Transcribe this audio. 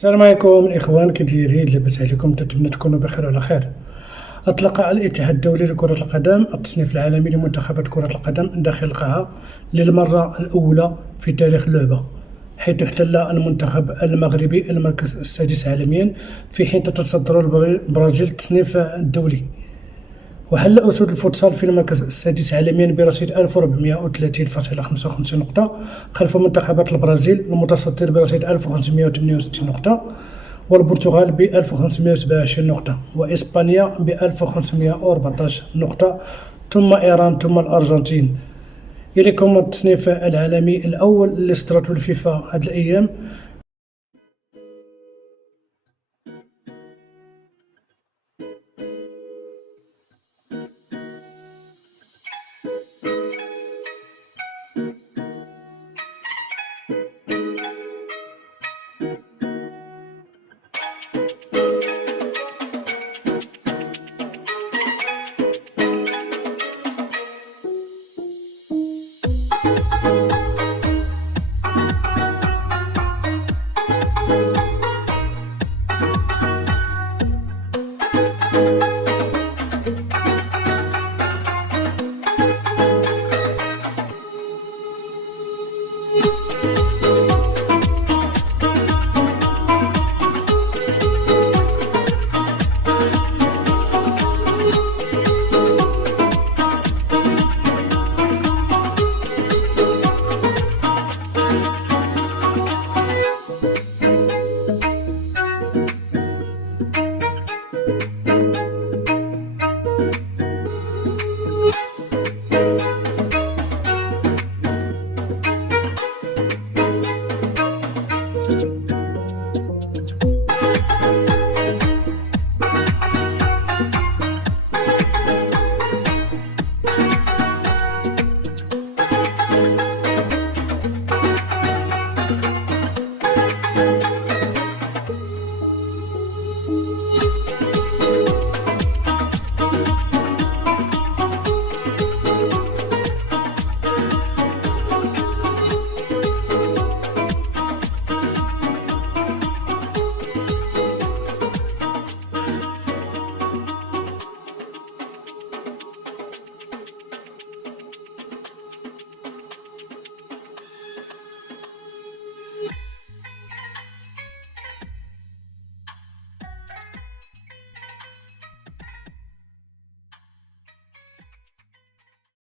السلام عليكم الإخوان، كي دايرين؟ لاباس عليكم؟ نتمنى تكونوا بخير وعلى خير. أطلق الاتحاد الدولي لكرة القدم التصنيف العالمي لمنتخبات كرة القدم داخل القاعة للمرة الأولى في تاريخ اللعبة، حيث احتل المنتخب المغربي المركز السادس عالميا، في حين تتصدر البرازيل التصنيف الدولي. وحل أسود الفوتسال في المركز السادس عالميا برصيد 1430.55 نقطة، خلف منتخبات البرازيل المتصدر برصيد 1568 نقطة، والبرتغال ب 1527 نقطة، وإسبانيا ب 1514 نقطة، ثم إيران، ثم الأرجنتين. إليكم التصنيف العالمي الأول اللي صدرته الفيفا هذه الأيام.